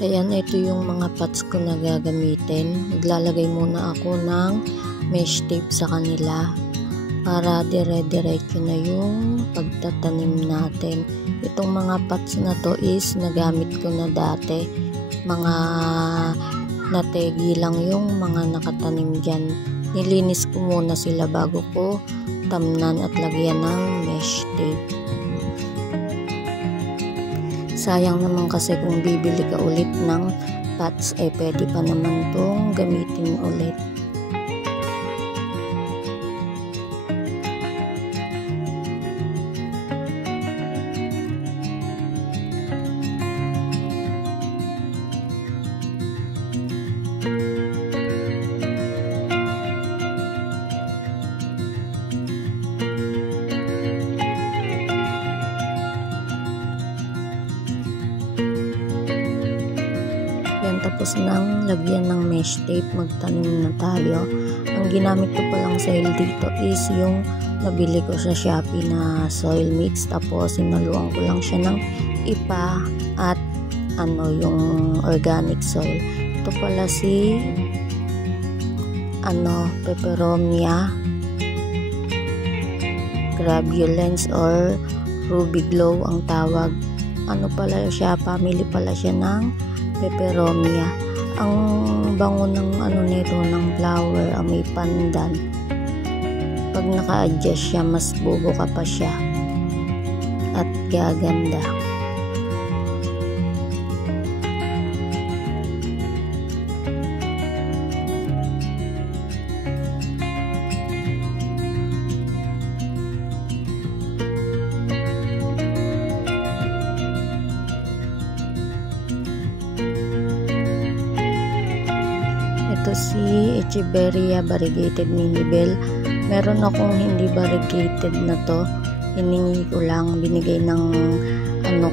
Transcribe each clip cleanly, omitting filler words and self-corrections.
Ayan, ito yung mga pots ko na gagamitin. Maglalagay muna ako ng mesh tape sa kanila para dire-diretso na yung pagtatanim natin. Itong mga pots na to is nagamit ko na dati. Mga nategi lang yung mga nakatanim dyan. Nilinis ko muna sila bago ko tamnan at lagyan ng mesh tape. Sayang naman kasi kung bibili ka ulit ng pots, pwede pa naman tong gamitin ulit. Tapos nang lagyan ng mesh tape, magtanim na tayo. Ang ginamit ko palang soil dito is yung nabili ko sa Shopee na soil mix. Tapos sinaluan ko lang siya ng ipa at yung organic soil. Ito pala si peperomia gravulens or ruby glow ang tawag. Pala siya, family pala siya ng peperomia. Ang bango ng nito ng flower, may pandan. Pag naka-adjust siya, mas bubuka pa siya at gaganda. Ito si Echeveria variegated mini bell. Meron akong hindi variegated na to. Hiningi ko lang, binigay ng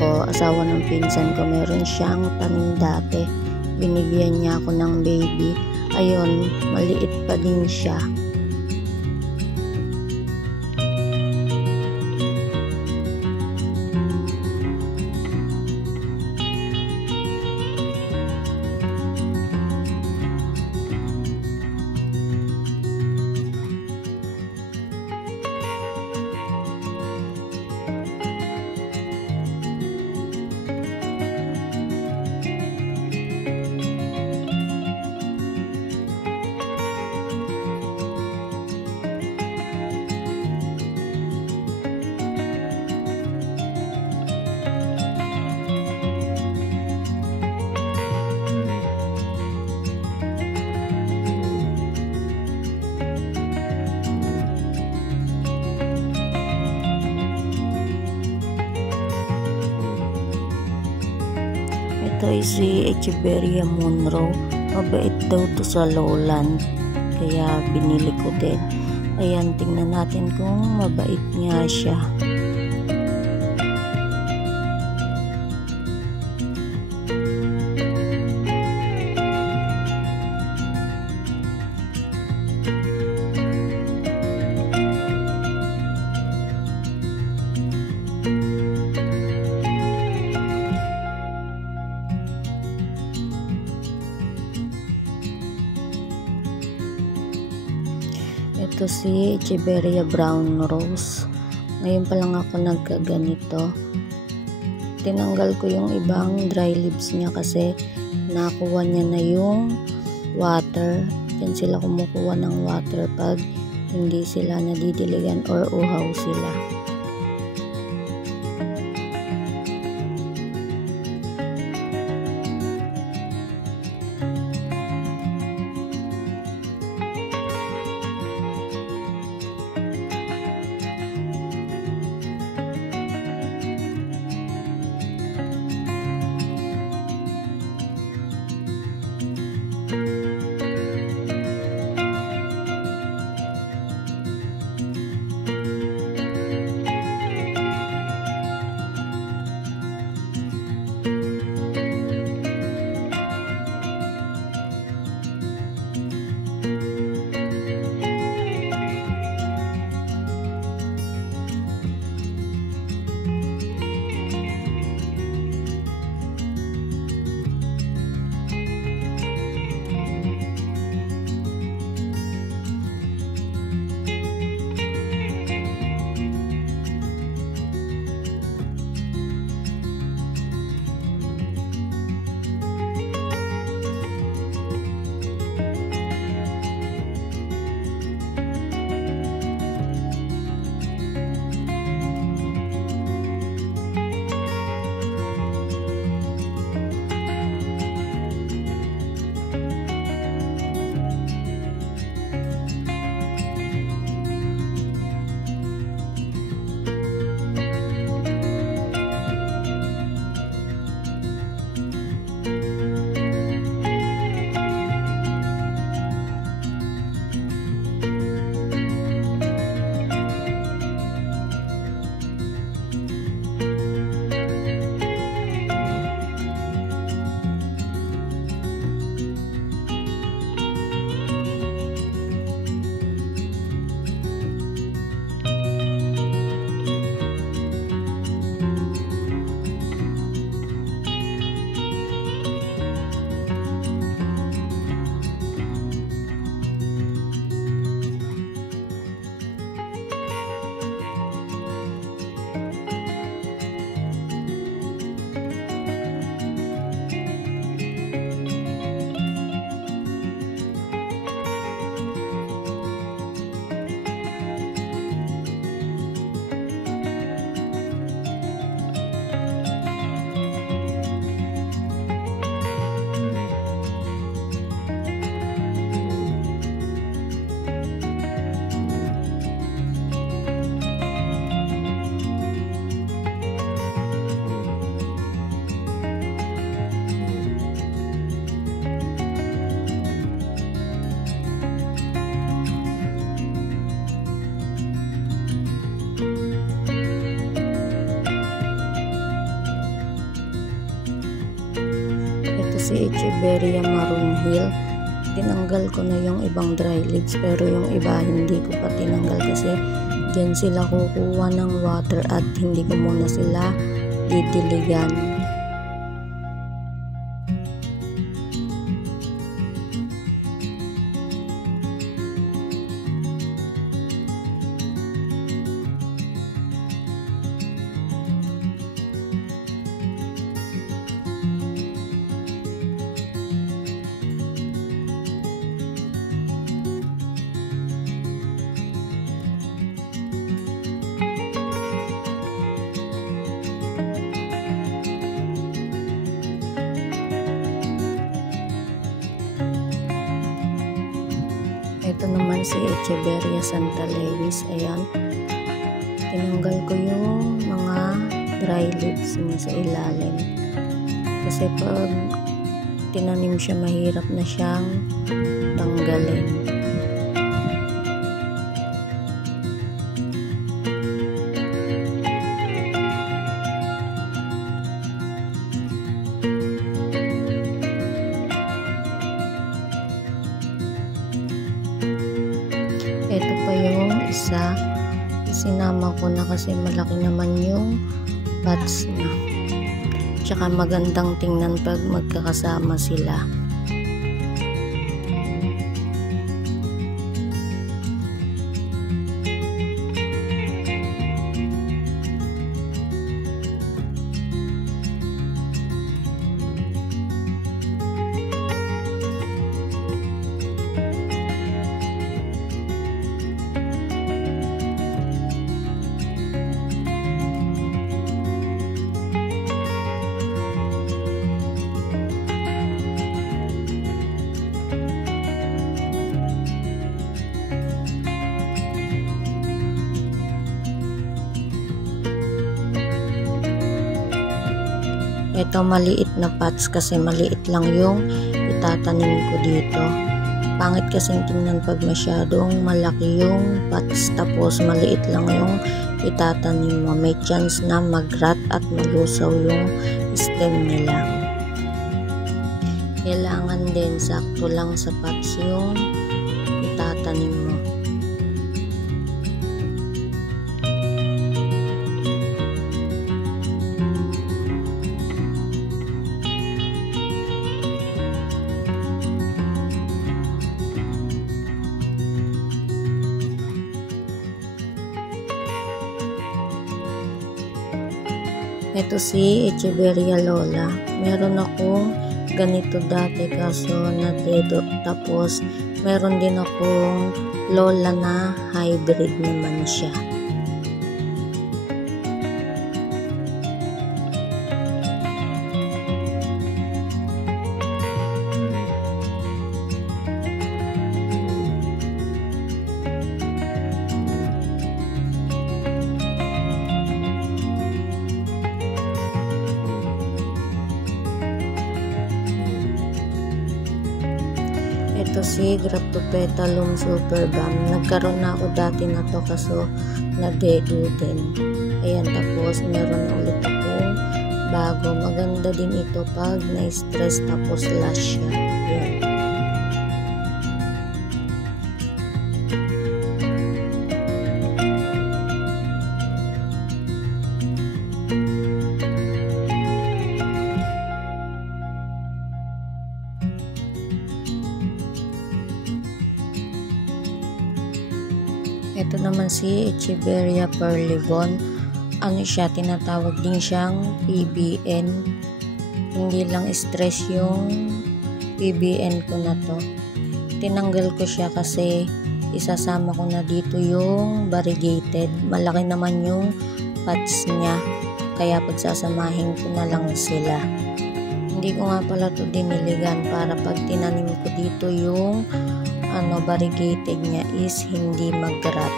asawa ng pinsan ko. Meron siyang tanim dati. Binigyan niya ako ng baby. Ayun, maliit pa din siya. Ito ay si Echeveria Monroe. Mabait daw to sa lowland, kaya binili ko din. Ayan, tingnan natin kung mabait nga siya. Ito si Echeveria Brown Rose. Ngayon pa lang ako nagkaganito. Tinanggal ko yung ibang dry leaves niya kasi nakuha niya na yung water. Yan sila kumukuha ng water pag hindi sila nadidiligan or uhaw sila. si Echeveria Marunhill. Tinanggal ko na yung ibang dry leaves pero yung iba hindi ko pa tinanggal kasi dyan sila kukuha ng water at hindi ko muna sila didiligan. Ito naman si Echeveria Santa Lewis. Ayan, tinanggal ko yung mga dry leaves niya sa ilalim kasi pag tinanim siya mahirap na siyang tanggalin. Ito pa yung isa, sinama ko na kasi malaki naman yung buds na. Tsaka magandang tingnan pag magkakasama sila. Ito maliit na pots kasi maliit lang yung itatanim ko dito. Pangit kasing tingnan pag masyadong malaki yung pots tapos maliit lang yung itatanim mo. May chance na mag-rot at malusaw yung stem nila. Kailangan din sakto lang sa pots yung itatanim mo. Ito si Echeveria Lola. Meron akong ganito dati kaso nadedo. Tapos meron din akong Lola na hybrid naman siya. Ito si Graptopetalum Superbum. Nagkaroon na ako dati na to kaso nadedo din. Ayan, tapos meron na ulit akong bago. Maganda din ito pag na-stress tapos lash siya. Ayan. Ito naman si Echeveria Perlivon. Ano siya, tinatawag din siyang PBN. Hindi lang stress yung PBN ko na to. Tinanggal ko siya kasi isasama ko na dito yung variegated. Malaki naman yung pots niya. Kaya pagsasamahin ko na lang sila. Hindi ko nga pala to diniligan para pag tinanim ko dito yung variegated niya is hindi mag-rot.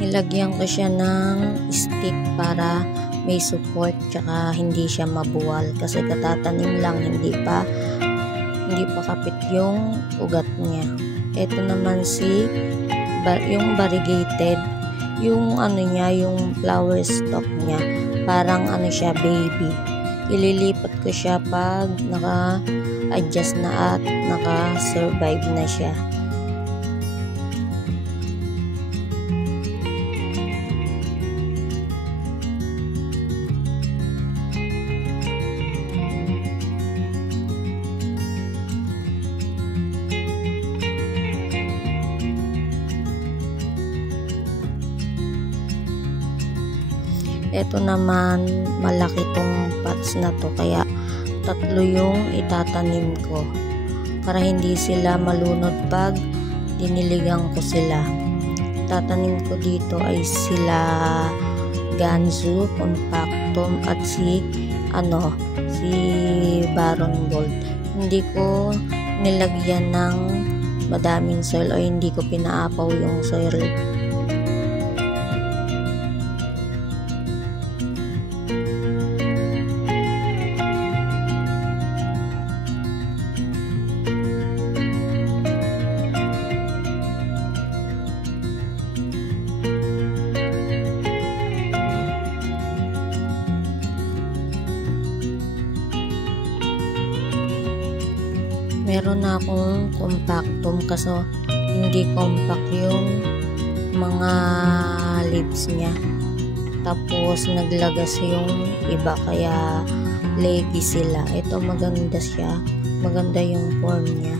Nilagyan ko siya ng stick para may support tsaka hindi siya mabuwal kasi katatanim lang, hindi pa kapit yung ugat niya. Ito naman yung variegated, yung ano niya, yung flower stalk niya, parang ano siya, baby. Ililipat ko siya pag naka-adjust na at naka-survive na siya. Ito naman, malaki tong pots na to, kaya 3 yung itatanim ko para hindi sila malunod pag diniligang ko sila. Tatanim ko dito ay sila Gansu, Compactum at si Baron Gold. Hindi ko nilagyan ng madaming soil o hindi ko pinaapaw yung soil. Meron na akong compactum kaso hindi compact yung mga leaves niya. Tapos naglagas yung iba kaya leggy sila. Ito maganda siya. Maganda yung form niya.